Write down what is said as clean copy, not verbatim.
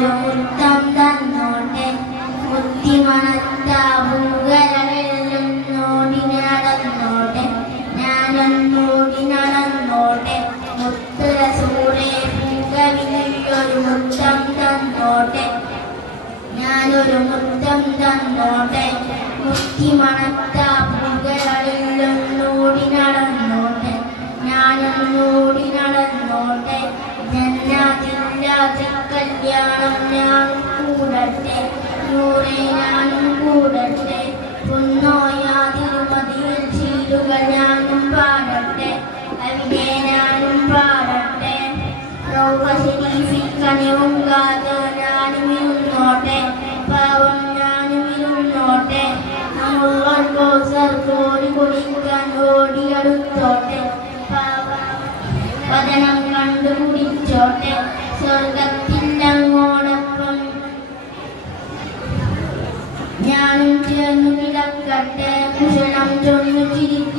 ഞാനൊരു മുത്തം തന്നോട്ടെ മുത്തിമണത്ത പൂങ്കരളിലും നോടി നടന്നോട്ടെ ഞാനൊന്നോടി നടന്നോട്ടെ മുത്ത് റസൂലേ പൂങ്കവിളിയൊരു മുത്തം തന്നോട്ടെ ഞാനൊരു മുത്തം തന്നോട്ടെ മുത്തിമണത്ത പൂങ്കരളിലും നോടി നടന്നോട്ടെ ഞാനൊന്നോടി നടന്നോട്ടെ ജന്നാത്തില്ലാത്ത കല്യാണം ഞാനും കൂടട്ടെ നൂറെ ഞാനും കൂടട്ടെ പൊന്നോയാതിരുമതിയിൽ ചീലുകൾ ഞാനും പാടട്ടെ അവിടെ ഞാനും പാടട്ടെ റൗഹ ശരീഫിൽ കണിയുങ്കാതെ ഞാനും ഇരുന്നോട്ടെ പാവം ഞാനും ഇരുന്നോട്ടെ നമ്മൾ കോസർ കോടി കുടിക്കാൻ ഓടിയെടുത്തോട്ടെ വദനം കണ്ടു കുടിച്ചോട്ടെ സ്വർഗത്തിൽ അങ്ങോടൊപ്പം ഞാനും ചേർന്നു കിടക്കട്ടെ കുശലം ചൊന്നു ചിരിക്കും